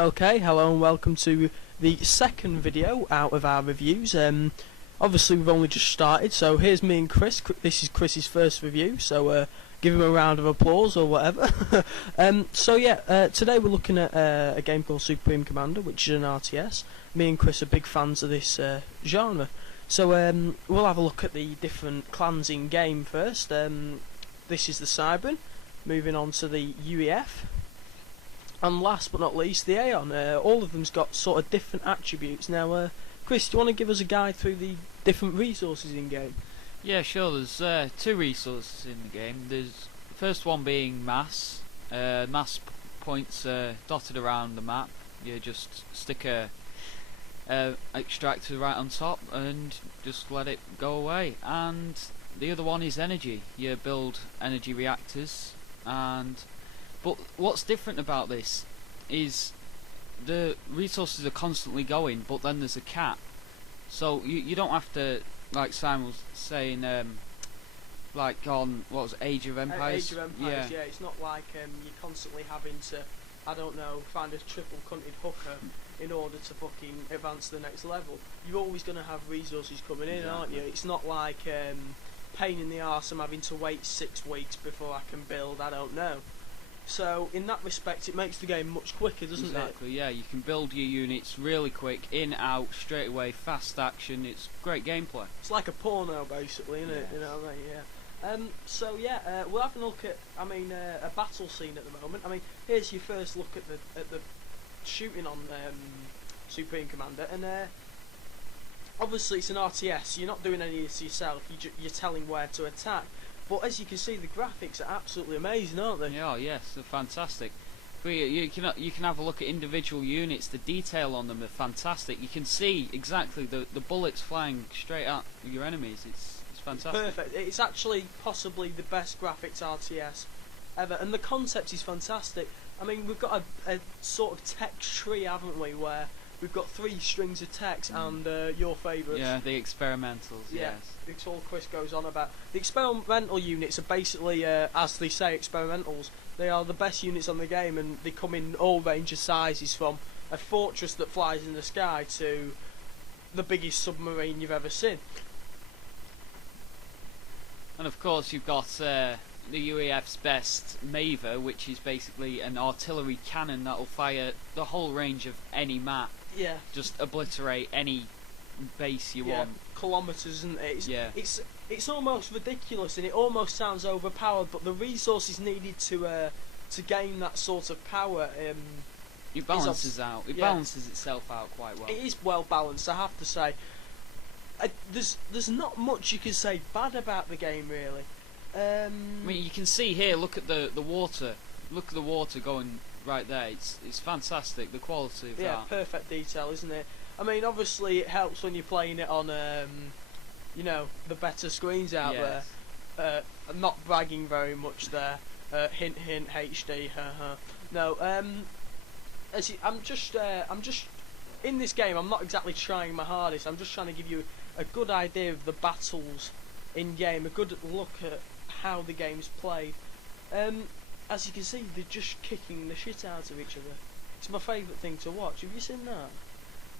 Okay, hello and welcome to the second video out of our reviews. Obviously we've only just started, so here's me and Chris. This is Chris's first review, so give him a round of applause or whatever. Today we're looking at a game called Supreme Commander, which is an RTS. Me and Chris are big fans of this genre. So we'll have a look at the different clans in game first. This is the Cybran, moving on to the UEF. And last but not least, the Aeon. All of them's got sort of different attributes. Now, Chris, do you want to give us a guide through the different resources in game? Yeah, sure. There's two resources in the game. There's the first one being mass. Mass points dotted around the map. You just stick a extractor right on top and just let it go away. And the other one is energy. You build energy reactors But what's different about this is the resources are constantly going, but then there's a cap. So you don't have to, like Simon was saying, like on, what was it, Age of Empires? Age of Empires, yeah. It's not like you're constantly having to, I don't know, find a triple cunted hooker in order to fucking advance to the next level. You're always going to have resources coming in, aren't you? It's not like pain in the arse, I'm having to wait 6 weeks before I can build, I don't know. So in that respect, it makes the game much quicker, doesn't it? Exactly, yeah. You can build your units really quick, in, out, straight away, fast action. It's great gameplay. It's like a porno, basically, isn't it? You know what I mean? Yeah. We'll have a look at, a battle scene at the moment. Here's your first look at the shooting on Supreme Commander, and obviously it's an RTS. You're not doing any of this yourself. You're telling where to attack. But as you can see, the graphics are absolutely amazing, aren't they? Yeah, yes, they're fantastic. But you can have a look at individual units. The detail on them are fantastic. You can see exactly the bullets flying straight at your enemies. It's fantastic. It's perfect. It's actually possibly the best graphics RTS ever, and the concept is fantastic. We've got a sort of text tree, haven't we, where we've got 3 strings of text and your favourites. Yeah, the experimentals, yeah, yes. It's all Chris goes on about. The experimental units are basically, as they say, experimentals. They are the best units on the game, and they come in all range of sizes, from a fortress that flies in the sky to the biggest submarine you've ever seen. And of course you've got the UEF's best Maver, which is basically an artillery cannon that will fire the whole range of any map. Yeah. Just obliterate any base you want. Kilometres, isn't it? Yeah. It's almost ridiculous, and it almost sounds overpowered. But the resources needed to gain that sort of power, it balances out. It balances itself out quite well. It is well balanced, I have to say. There's not much you can say bad about the game, really. You can see here. Look at the water. Look at the water going right there. It's fantastic. The quality of that. Yeah, perfect detail, isn't it? Obviously it helps when you're playing it on, the better screens out there. I'm not bragging very much there. Hint, hint, HD. No. I'm just in this game. I'm not exactly trying my hardest. I'm just trying to give you a good idea of the battles in game, a good look at how the game's played. As you can see, they're just kicking the shit out of each other. It's my favourite thing to watch. Have you seen that?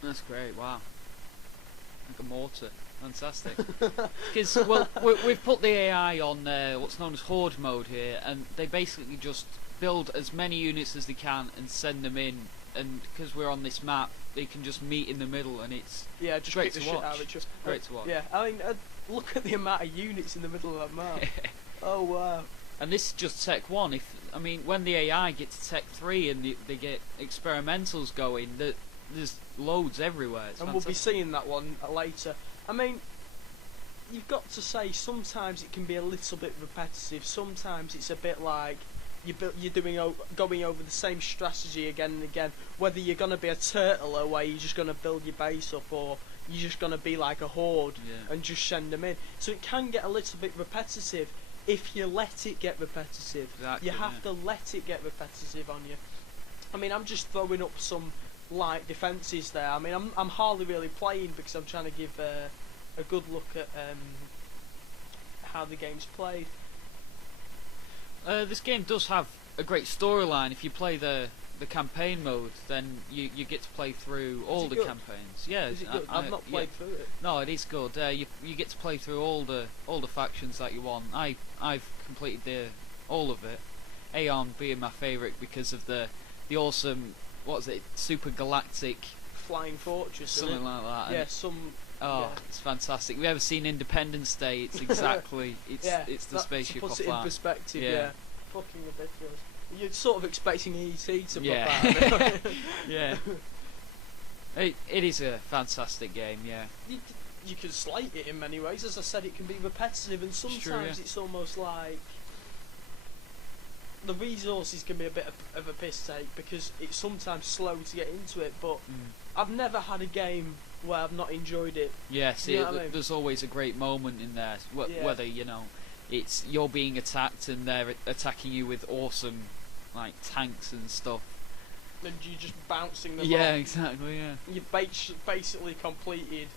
That's great. Wow. Like a mortar. Fantastic. Because we've put the AI on what's known as horde mode here, and they basically just build as many units as they can and send them in. And because we're on this map, they can just meet in the middle, and it's just great kick to the watch. shit out of each other. Great to watch. Yeah, look at the amount of units in the middle of that map. Oh wow. And this is just Tech 1. When the AI get to Tech 3 and they get experimentals going, there's loads everywhere. It's fantastic. We'll be seeing that one later. You've got to say, sometimes it can be a little bit repetitive. Sometimes it's a bit like you're going over the same strategy again and again. Whether you're going to be a turtle, or where you're just going to build your base up, or you're just going to be like a horde and just send them in. So it can get a little bit repetitive if you let it get repetitive. Exactly, you have to let it get repetitive on you. I'm just throwing up some light defences there. I'm hardly really playing because I'm trying to give a good look at how the game's played. This game does have a great storyline. If you play the the campaign mode, then you get to play through all the good? campaigns. Yeah, Is it good? I've not played through it. No, it is good. You get to play through all the factions that you want. I've completed all of it. Aeon being my favourite because of the awesome, what's it, super galactic Flying Fortress, something like that. Yeah, It's fantastic. Have you ever seen Independence Day? It's exactly it's the spaceship off puts it in perspective. Yeah. Fucking ridiculous. You're sort of expecting ET to pop out. Yeah. It is a fantastic game. Yeah. You can slate it in many ways. As I said, it can be repetitive, and sometimes it's almost like the resources can be a bit of a piss take because it's sometimes slow to get into it. But I've never had a game where I've not enjoyed it. Yes, there's always a great moment in there. Whether it's you're being attacked and they're attacking you with awesome like tanks and stuff. And you're just bouncing them. Yeah, off. exactly. Yeah. You've basically completed,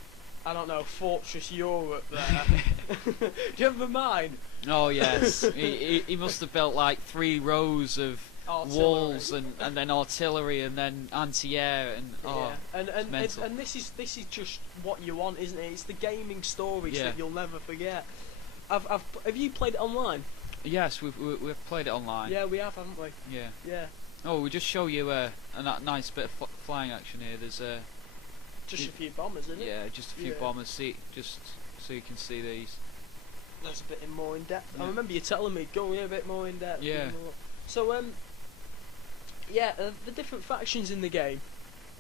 I don't know, Fortress Europe there. Do you remember mine? Oh yes, he must have built like 3 rows of walls and then artillery and then anti-air and this is just what you want, isn't it? It's the gaming stories that you'll never forget. Have you played it online? Yes, we've played it online. Yeah, we have, haven't we? Yeah. Yeah. Oh, we just show you a nice bit of flying action here. There's just a few bombers, isn't it? Yeah, just a few bombers. Just so you can see these. That's a bit more in depth. I remember you telling me go a bit more in depth. Yeah. So the different factions in the game.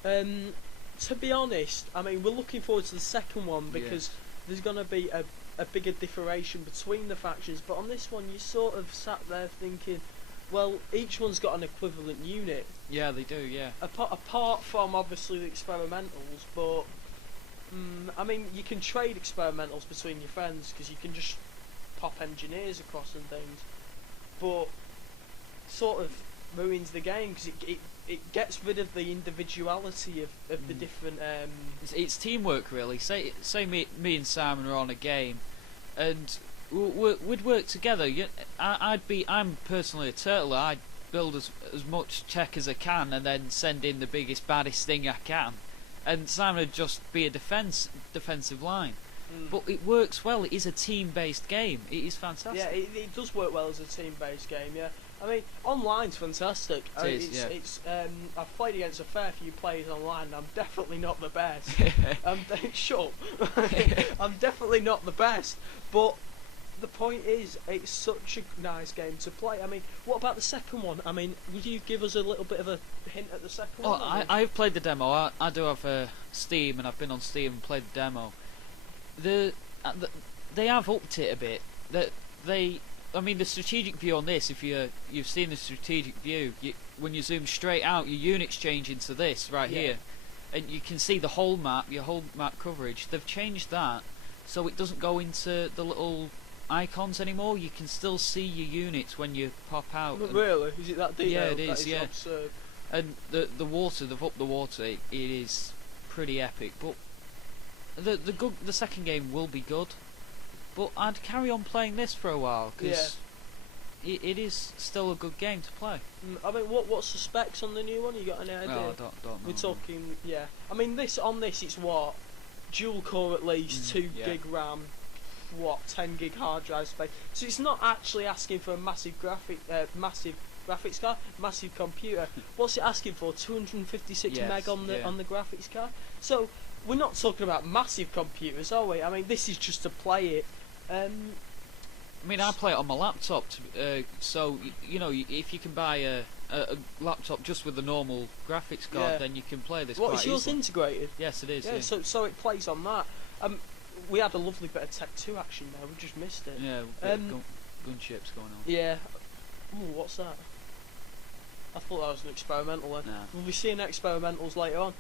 To be honest, I mean, we're looking forward to the second one because there's gonna be a bigger differentiation between the factions. But on this one, you sort of sat there thinking, well, each one's got an equivalent unit. Yeah, they do. Yeah. Apart from obviously the experimentals, but I mean, you can trade experimentals between your friends because you can just pop engineers across and things. But sort of ruins the game because it gets rid of the individuality of the different. It's teamwork really. Say me and Simon are on a game, and we'd work together. I'm personally a turtle. I'd build as much tech as I can and then send in the biggest baddest thing I can, and Simon would just be a defensive line. But it works well. It is a team-based game. It is fantastic. Yeah, it does work well as a team-based game. Yeah, I mean, online's fantastic. It's I've played against a fair few players online. And I'm definitely not the best. Shut up. I'm definitely not the best. But the point is, it's such a nice game to play. I mean, what about the second one? I mean, would you give us a little bit of a hint at the second one? I've played the demo. I do have Steam, and I've been on Steam and played the demo. They have upped it a bit. I mean, the strategic view on this, if you've seen the strategic view, when you zoom straight out, your units change into this right here, and you can see the whole map, your whole map coverage. They've changed that, so it doesn't go into the little icons anymore. You can still see your units when you pop out. Really? Is it that detailed? Yeah, it is. Yeah. Absurd. And the water, they've upped the water. It is pretty epic, but. The second game will be good, but I'd carry on playing this for a while because it is still a good game to play. I mean, what's the specs on the new one? You got any idea? No, I don't know. We're talking, I mean, it's what, dual core at least, 2 gig RAM, 10 gig hard drive space. So it's not actually asking for a massive graphics card, massive computer. What's it asking for? 256 meg on the graphics card. So we're not talking about massive computers, are we? I mean, this is just to play it. I mean, I play it on my laptop, so if you can buy a laptop just with the normal graphics card, then you can play this. Is yours integrated? Yes, it is. Yeah, so it plays on that. We had a lovely bit of Tech 2 action there. We just missed it. Yeah, gunships going on. Yeah. Ooh, what's that? I thought that was an experimental then. Nah. We'll be seeing experimentals later on.